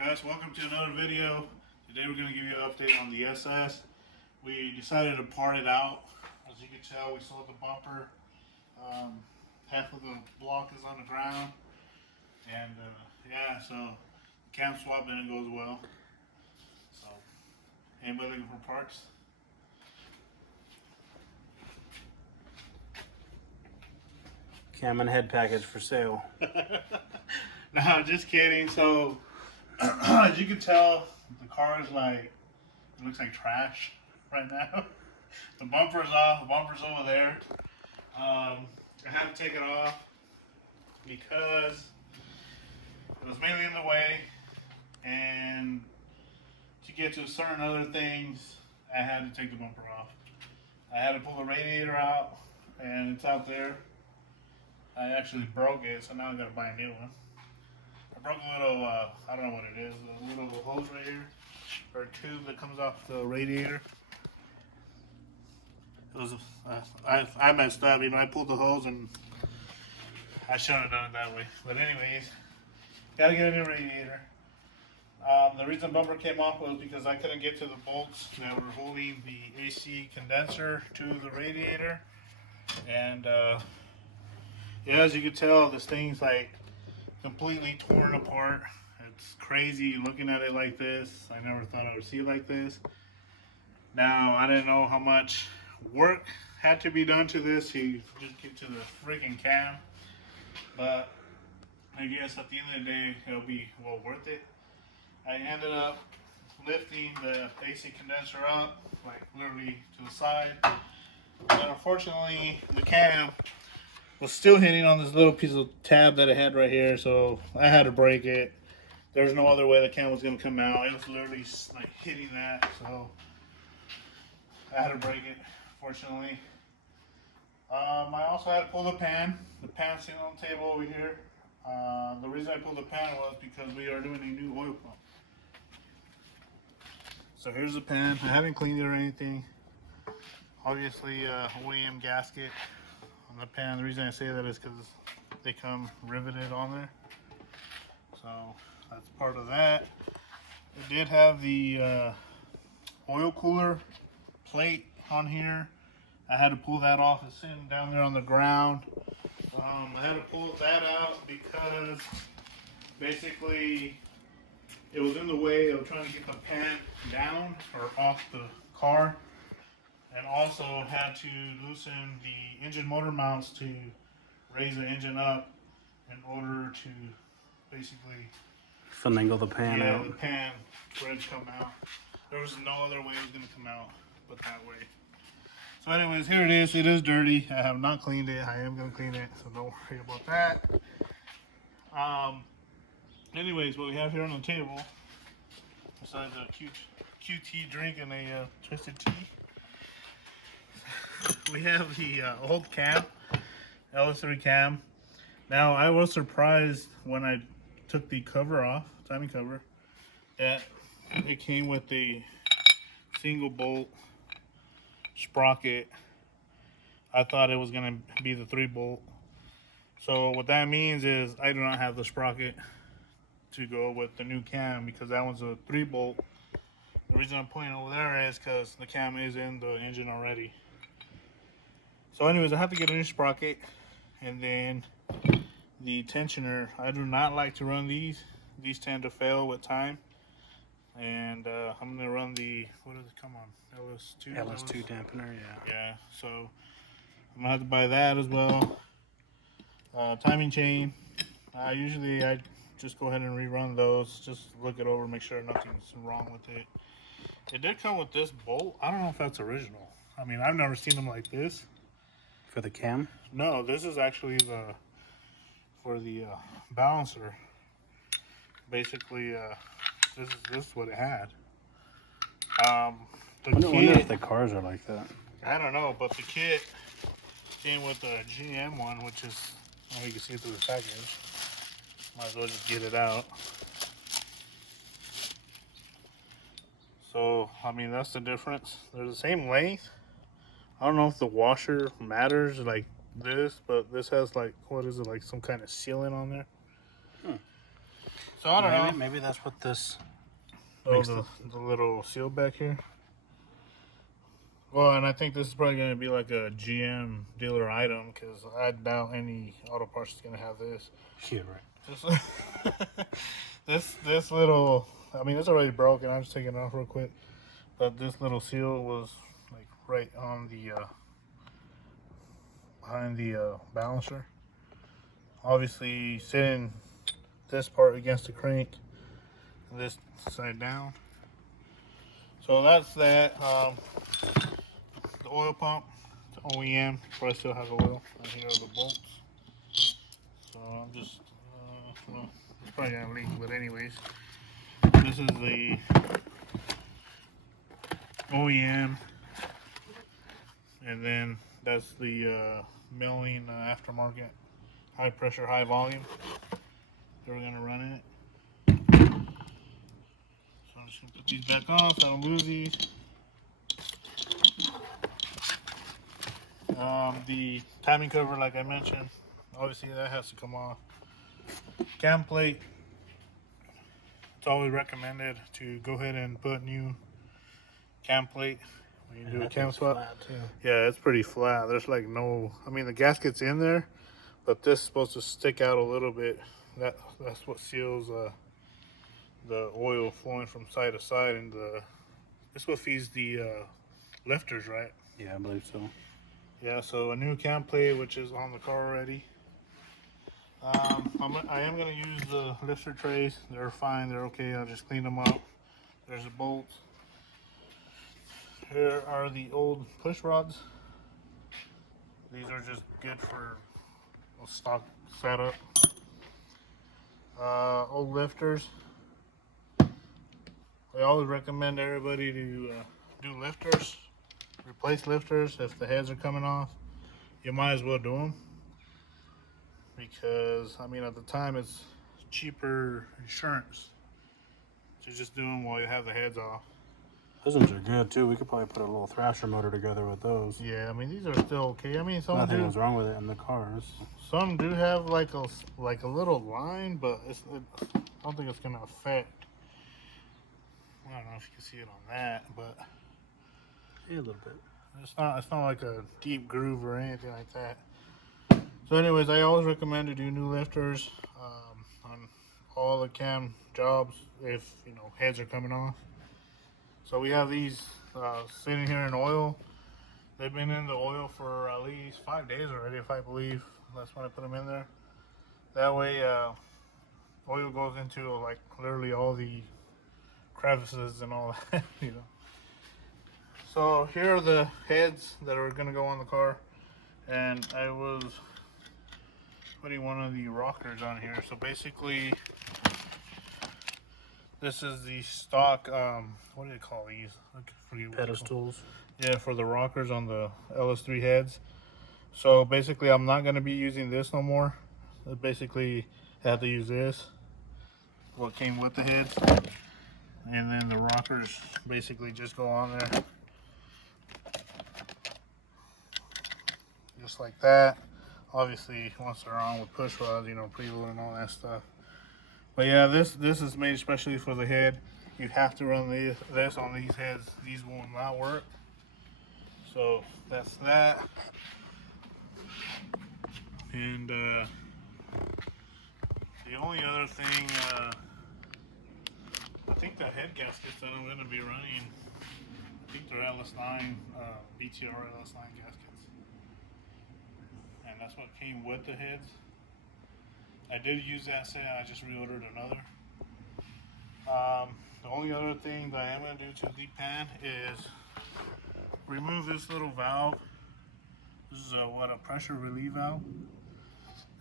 Guys, welcome to another video. Today we're going to give you an update on the SS. We decided to part it out. As you can tell, we sold the bumper. Half of the block is on the ground. And yeah, so the cam swap didn't go as well. So, anybody looking for parts? Cam and head package for sale. No, just kidding. So, as you can tell, the car is like, it looks like trash right now. The bumper's off, the bumper's over there. I had to take it off because it was mainly in the way, and to get to certain other things, I had to take the bumper off. I had to pull the radiator out, and it's out there. I actually broke it, so now I gotta buy a new one. I broke a little, I don't know what it is, a little hose right here, or a tube that comes off the radiator. It was, I messed up, I pulled the hose and I shouldn't have done it that way. But anyways, gotta get a new radiator. The reason bumper came off was because I couldn't get to the bolts that were holding the AC condenser to the radiator. And yeah, as you can tell, this thing's like completely torn apart. It's crazy looking at it like this. I never thought I would see it like this. Now, I didn't know how much work had to be done to this to just get to the freaking cam. But I guess at the end of the day, it'll be well worth it. I ended up lifting the AC condenser up, like literally to the side. And unfortunately, the cam was still hitting on this little piece of tab that I had right here, so I had to break it. There's no other way the cam was going to come out. It was literally like hitting that, so I had to break it, fortunately. I also had to pull the pan. The pan's sitting on the table over here. The reason I pulled the pan was because we are doing a new oil pump. So here's the pan. I haven't cleaned it or anything. Obviously, OEM gasket on the pan. The reason I say that is because they come riveted on there. So that's part of that. It did have the oil cooler plate on here. I had to pull that off. It's sitting down there on the ground. I had to pull that out because basically it was in the way of trying to get the pan down or off the car, and also had to loosen the engine motor mounts to raise the engine up in order to basically Finagle the pan out. the pan for it to come out. There was no other way it was going to come out but that way. So anyways, here it is. It is dirty. I have not cleaned it. I am going to clean it, so don't worry about that. Anyways, what we have here on the table, besides a QT drink and a twisted tea, we have the old cam, LS3 cam. Now, I was surprised when I took the cover off, timing cover, that it came with the single bolt sprocket. I thought it was going to be the 3-bolt. So what that means is I do not have the sprocket to go with the new cam because that one's a 3-bolt. The reason I'm pointing over there is because the cam is in the engine already. So anyways, I have to get a new sprocket, and then the tensioner. I do not like to run these. These tend to fail with time. And I'm gonna run the, what does it come on? LS2? LS2 dampener, yeah. Yeah, so I'm gonna have to buy that as well. Timing chain. Usually I just go ahead and rerun those. Just look it over, make sure nothing's wrong with it. It did come with this bolt. I don't know if that's original. I mean, I've never seen them like this. For the cam? No, this is actually for the balancer. Basically, this is what it had. I wonder if the cars are like that. I don't know, but the kit came with a GM one, which is, well, you can see it through the package. Might as well just get it out. So, I mean, that's the difference. They're the same length. I don't know if the washer matters like this, but this has like, what is it, like some kind of sealant on there. So I don't know. Maybe that's what this. Oh, the little seal back here. Well, and I think this is probably going to be like a GM dealer item because I doubt any auto parts is going to have this. Yeah, right. This little, I mean, it's already broken. I'm just taking it off real quick. But this little seal was like right on the behind the balancer. Obviously, sitting this part against the crank, this side down. So that's that. The oil pump, it's OEM, probably still has oil. And here are the bolts. So I'm just, well, it's probably gonna leak, but anyways, this is the OEM, and then that's the milling aftermarket, high pressure, high volume. That we're gonna run in it. So I'm just gonna put these back on so I don't lose these. The timing cover, like I mentioned, obviously that has to come off. Cam plate, it's always recommended to go ahead and put new cam plate when you do a cam swap. Yeah, it's pretty flat. There's like no, I mean the gasket's in there, but this is supposed to stick out a little bit. That's what seals the oil flowing from side to side, and this what feeds the lifters, right? Yeah, I believe so. Yeah, so a new cam plate, which is on the car already. I am gonna use the lifter trays. They're fine. They're okay. I'll just clean them up. There's the bolts. Here are the old push rods. These are just good for a stock setup. Old lifters. I always recommend everybody to do lifters. Replace lifters if the heads are coming off. You might as well do them because I mean at the time it's cheaper insurance to just do them while you have the heads off. Those ones are good too. We could probably put a little Thrasher motor together with those. Yeah, I mean these are still okay. I mean Nothing was wrong with it in the cars. some do have like a little line, but I don't think it's gonna affect. I don't know if you can see it on that, but Yeah, a little bit. it's not like a deep groove or anything like that. So anyways, I always recommend to do new lifters on all the cam jobs if you know heads are coming off. So we have these sitting here in oil. They've been in the oil for at least 5 days already, if I believe. That's when I put them in there. That way oil goes into like literally all the crevices and all that, you know. So here are the heads that are gonna go on the car, and I was putting one of the rockers on here. So basically, this is the stock. What do they call these? I forget what Pedestals. yeah, for the rockers on the LS3 heads. So basically, I'm not gonna be using this no more. Basically, I have to use this. What came with the heads, and then the rockers basically just go on there. Just like that. Obviously, once they're on with push rods, you know, preload and all that stuff. But yeah, this is made especially for the head. You have to run this on these heads. These will not work. So that's that. And the only other thing, I think the head gaskets that I'm going to be running, I think they're LS9, BTR LS9 gaskets. And that's what came with the heads. I did use that set, I just reordered another. The only other thing that I am going to do to the pan is remove this little valve. This is a pressure relief valve.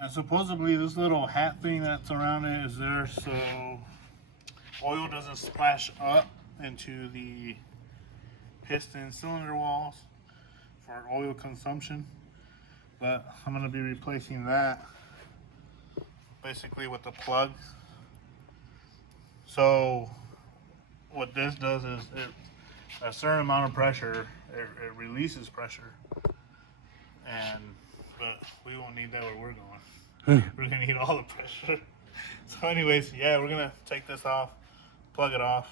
And supposedly this little hat thing that's around it is there so oil doesn't splash up into the piston cylinder walls for oil consumption. But I'm going to be replacing that basically with the plug. So what this does is a certain amount of pressure, it releases pressure, but we won't need that where we're going. We're gonna need all the pressure. So anyways, yeah, we're gonna take this off, plug it off.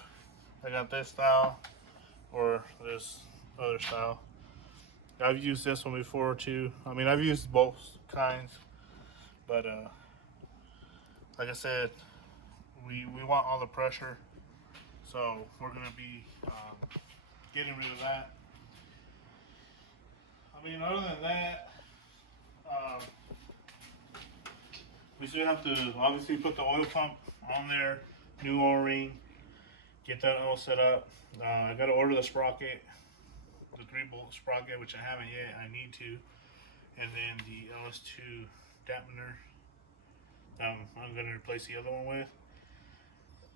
I got this style or this other style. I've used this one before too. I mean, I've used both kinds, but like I said, we want all the pressure, so we're gonna be getting rid of that. I mean, other than that, um, we still have to obviously put the oil pump on there, new O-ring, get that all set up. I got to order the sprocket, the 3-bolt sprocket, which I haven't yet. I need to, and then the LS2 dampener. I'm going to replace the other one with.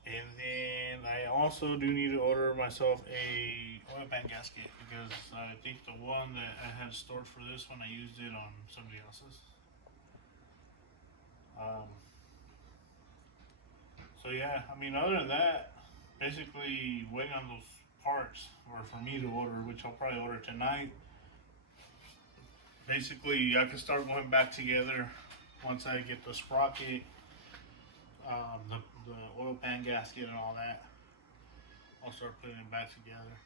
And then I also do need to order myself a oil pan gasket because I think the one that I had stored for this one, I used it on somebody else's. So yeah, I mean, other than that, basically waiting on those parts, or for me to order, which I'll probably order tonight. Basically, I can start going back together once I get the sprocket, the oil pan gasket and all that. I'll start putting it back together.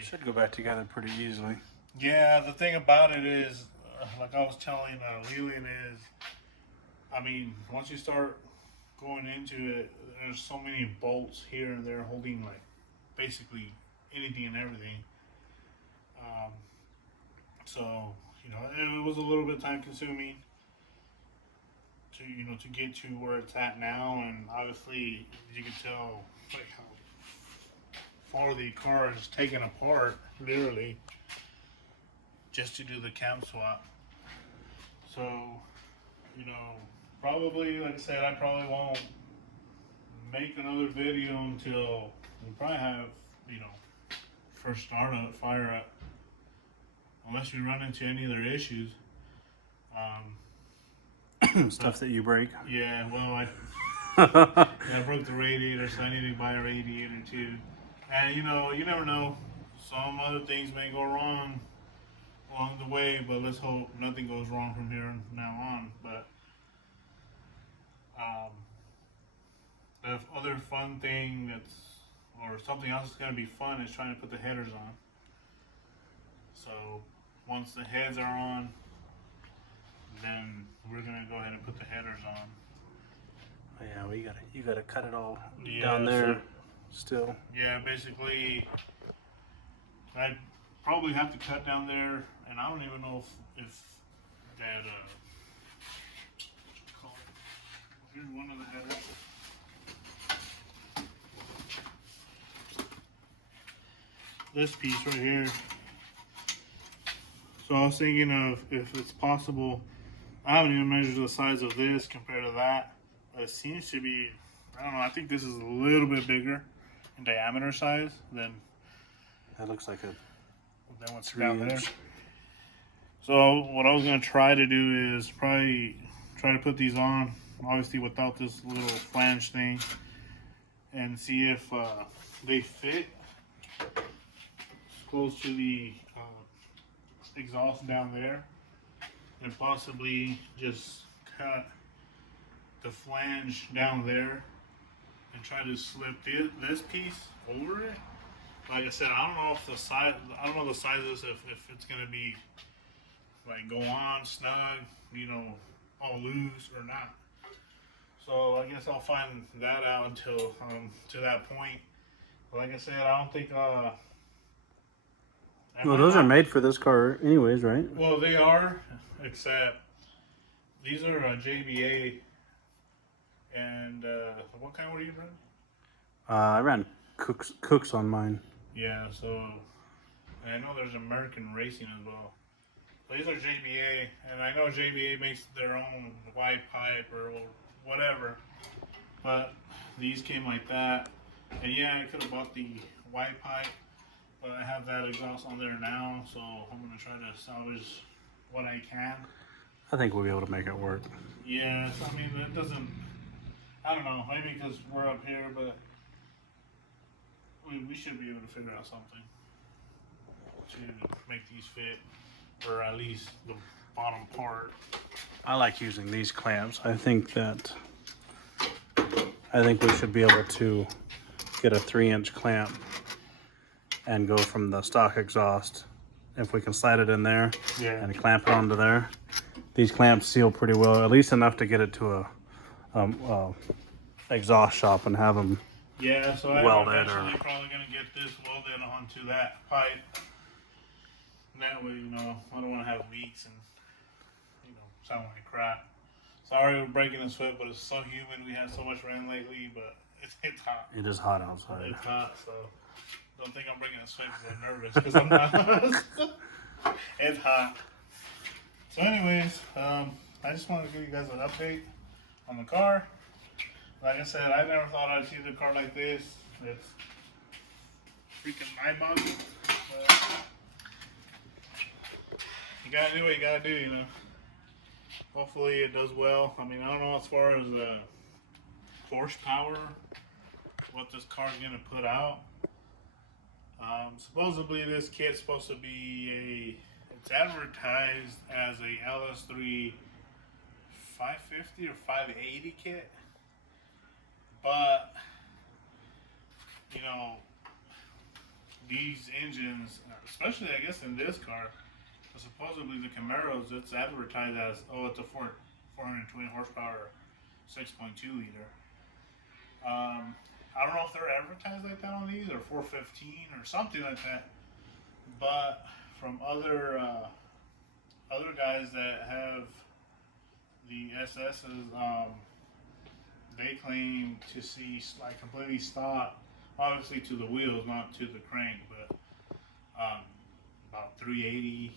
Should go back together pretty easily. Yeah, the thing about it is, like I was telling Lilian is, I mean, once you start going into it, there's so many bolts here and there holding like basically anything and everything. So, you know, it was a little bit time consuming to get to where it's at now, and obviously you can tell like how far the car is taken apart, literally, just to do the cam swap. So, you know, probably, like I said, I probably won't make another video until we probably have, you know, first startup, fire up, unless we run into any other issues. Stuff that you break. Yeah, well, I broke the radiator, so I need to buy a radiator too. And you know, you never know. Some other things may go wrong along the way, but let's hope nothing goes wrong from here now on. But the other fun thing or something else that's gonna be fun is trying to put the headers on. So once the heads are on, then we're gonna go ahead and put the headers on. Oh, yeah, well, you gotta cut it all Yeah, down there still. Yeah, basically, I'd probably have to cut down there, and I don't even know if that here's one of the headers. This piece right here. So I was thinking of if it's possible. I haven't even measured the size of this compared to that. But it seems to be, I don't know, I think this is a little bit bigger in diameter size than That looks like what's 3 down there. inch. So what I was going to try to do is probably try to put these on, obviously without this little flange thing, and see if they fit close to the exhaust down there, and possibly just cut the flange down there and try to slip this piece over it. Like I said, I don't know if the size, I don't know the sizes, if it's gonna be like go on snug, you know, all loose or not. So I guess I'll find that out until to that point. But like I said, I don't think Well, those are made for this car anyways, right? well, they are, except these are JBA. And what kind were you running? I ran Cooks on mine. Yeah, so and I know there's American Racing as well. But these are JBA, and I know JBA makes their own wide pipe or whatever. But these came like that. And yeah, I could have bought the wide pipe, but I have that exhaust on there now, so I'm gonna try to salvage what I can. I think we'll be able to make it work. Yeah, so I mean, it doesn't, I don't know, maybe because we're up here, but we should be able to figure out something to make these fit, or at least the bottom part. I like using these clamps. I think we should be able to get a 3-inch clamp and go from the stock exhaust. If we can slide it in there and clamp it onto there. These clamps seal pretty well, at least enough to get it to a exhaust shop and have them Yeah, so I'm welded eventually or probably gonna get this welded onto that pipe. That way, you know, I don't want to have leaks and, you know, sound like crap. Sorry we're breaking this foot, but it's so humid. We had so much rain lately, but it's hot. it is hot outside. It's hot, so don't think I'm breaking this foot because I'm nervous, because I'm not. It's hot. So anyways, I just wanted to give you guys an update on the car. Like I said, I never thought I'd see the car like this. It's freaking mind-boggling. But you gotta do what you gotta do, you know. Hopefully it does well. I mean, I don't know as far as horsepower, what this car's gonna put out. Supposedly this kit's supposed to be it's advertised as a LS3 550 or 580 kit. But, you know, these engines, especially I guess in this car, supposedly the Camaros, it's advertised as, oh, it's a 420 horsepower 6.2 liter. I don't know if they're advertised like that on these, or 415 or something like that. But from other guys that have the SS's, they claim to see like completely stock, obviously to the wheels, not to the crank, but about 380.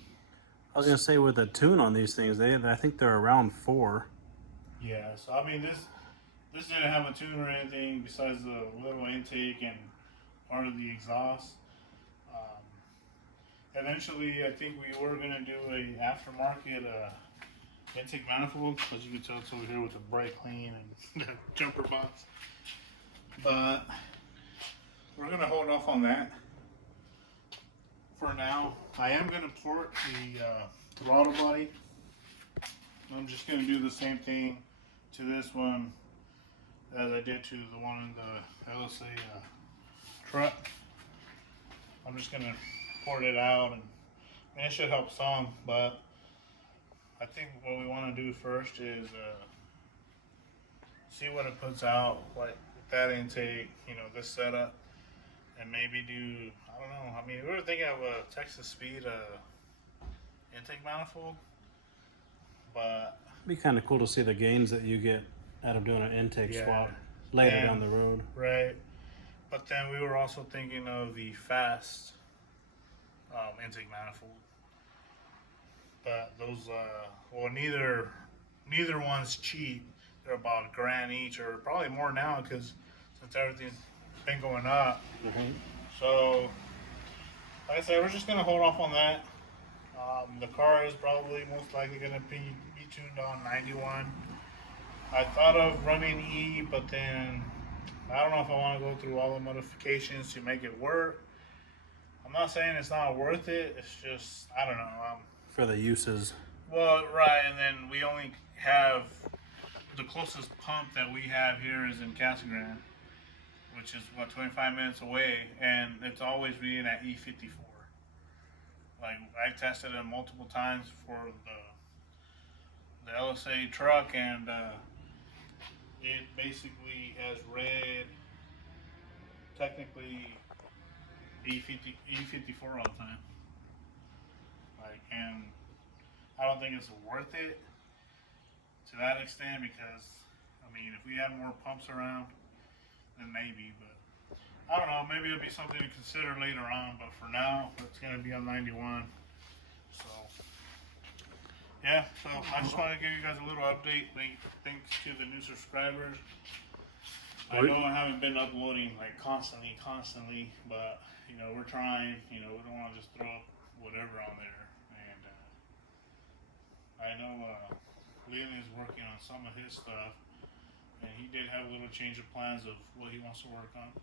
I was gonna say with the tune on these things, I think they're around 4. Yeah, so I mean this didn't have a tune or anything besides the little intake and part of the exhaust. Eventually, I think we were gonna do a aftermarket intake manifold, as you can tell it's over here with the brake clean and the jumper box. But we're gonna hold off on that for now. I am gonna port the throttle body. I'm just gonna do the same thing to this one as I did to the one in the LSA truck. I'm just gonna port it out, and it should help some, but I think what we want to do first is see what it puts out, like with that intake, you know, this setup, and maybe do, I don't know, I mean, we were thinking of a Texas Speed intake manifold, but It'd be kind of cool to see the gains that you get out of doing an intake swap later down the road. Right. But then we were also thinking of the fast intake manifold. But those, well, neither one's cheap. They're about $1,000 each, or probably more now, because since everything's been going up. So, like I said, we're just gonna hold off on that. The car is probably most likely gonna be tuned on 91. I thought of running E, but then I don't know if I want to go through all the modifications to make it work. I'm not saying it's not worth it. It's just, I don't know. For the uses. Well, right, and then we only have the closest pump that we have here is in Casa Grande, which is what, 25 minutes away, and it's always reading at E54. Like, I tested it multiple times for the LSA truck, and it basically has read technically E54 all the time. Like, and I don't think it's worth it to that extent, because I mean, if we have more pumps around, then maybe, but I don't know, maybe it'll be something to consider later on, but for now it's gonna be on 91. So yeah, so I just wanted to give you guys a little update. Thanks to the new subscribers. I know I haven't been uploading like constantly, but you know, we're trying. You know, we don't want to just throw up whatever on there. And I know Leland is working on some of his stuff, and he did have a little change of plans of what he wants to work on.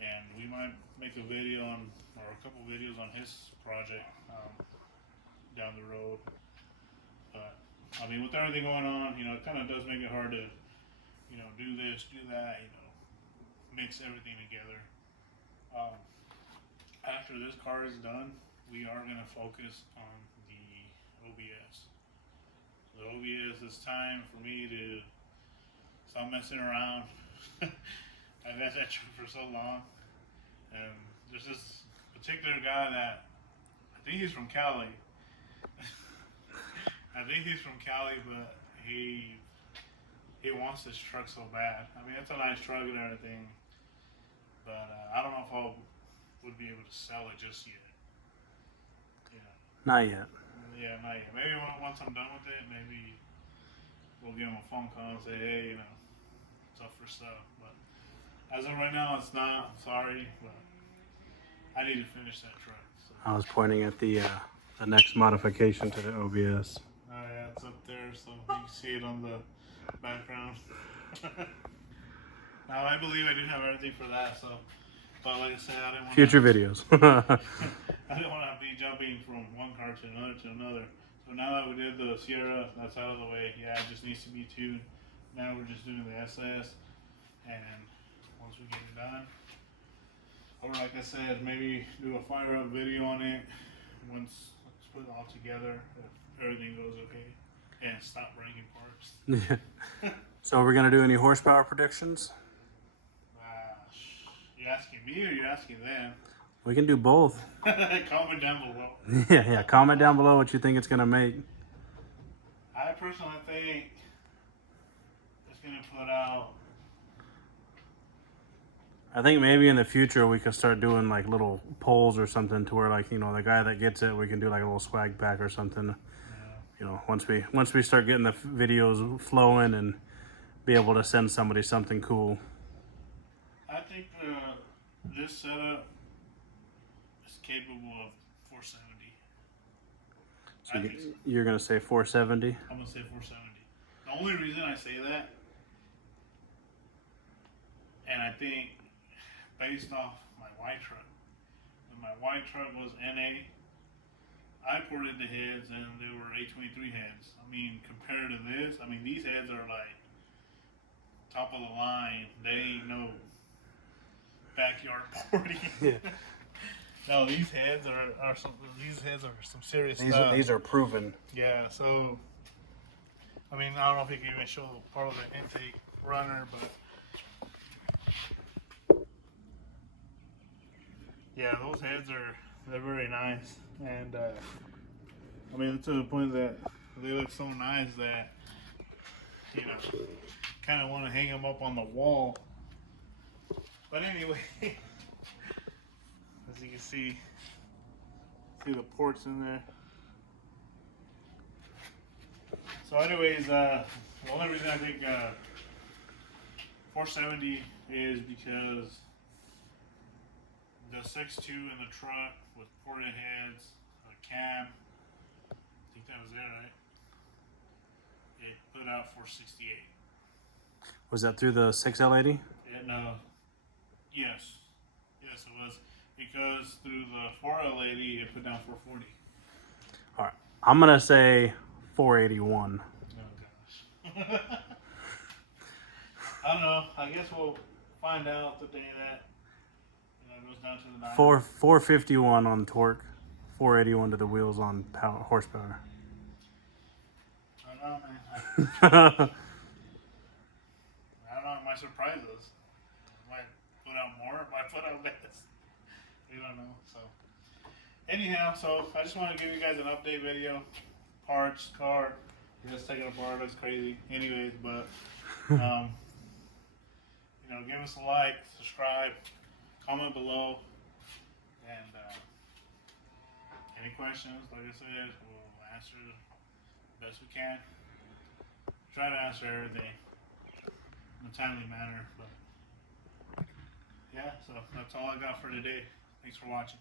And we might make a video on, or a couple videos on his project down the road. But I mean, with everything going on, you know, it kind of does make it hard to, you know, do this, do that, you know, mix everything together. After this car is done, we are going to focus on the OBS. The OBS is time for me to stop messing around. I've had that truck for so long. And there's this particular guy that, I think he's from Cali. I think he's from Cali, but he wants this truck so bad. I mean, it's a nice truck and everything, but I don't know if I would be able to sell it just yet. Yeah. Not yet. Yeah, not yet. Maybe once I'm done with it, maybe we'll give him a phone call and say, hey, you know, it's up for sale. But as of right now, it's not. I'm sorry, but I need to finish that truck. So. I was pointing at the next modification to the OBS. Oh yeah, it's up there, so you can see it on the background. Now I believe I do have everything for that, so. But like I said, I didn't want Future videos. I didn't want to be jumping from one car to another. So now that we did the Sierra, that's out of the way. Yeah, it just needs to be tuned. Now we're just doing the SS, and once we get it done, or like I said, maybe do a fire up video on it. Once let's put it all together, if everything goes okay, and stop breaking parts. So are we gonna do any horsepower predictions? You asking me or you asking them? We can do both. Comment down below. Yeah. Comment down below what you think it's gonna make. I personally think it's gonna put out. I think maybe in the future we could start doing like little polls or something to where, like, you know, the guy that gets it, we can do like a little swag pack or something. Yeah. You know, once we start getting the videos flowing and be able to send somebody something cool. I think this setup is capable of 470. So you're gonna say 470? I'm gonna say 470. The only reason I say that, and I think based off my white truck, when my white truck was NA, I ported the heads and they were A23 heads. I mean, compared to this, I mean, these heads are like top of the line. They ain't no backyard porting. Yeah. No, these heads are some serious stuff. These are proven. Yeah, so I mean, I don't know if you can even show part of the intake runner, but yeah, those heads they're very nice, and I mean, to the point that they look so nice that, you know, kind of want to hang them up on the wall. But anyway, as you can see the ports in there. So anyways, the only reason I think 470 is because the 6.2 in the truck with ported heads, a cam, I think that was it, right? It put out 468. Was that through the 6L80? No. Yes, it was, because through the 4L80 it put down 440. All right, I'm gonna say 481. Oh gosh. I don't know. I guess we'll find out the day that, you know, it goes down to the 9. 451 on torque, 481 to the wheels on horsepower. I don't know, man. I don't know. It might surprise us. It might put out more. It might put out less. We don't know. So, anyhow, so I just want to give you guys an update video. Parts, car, just taking apart. That's crazy. Anyways, but you know, give us a like, subscribe, comment below, and any questions, like I said, we'll answer the best we can. Try to answer everything in a timely manner, but yeah, so that's all I got for today. Thanks for watching.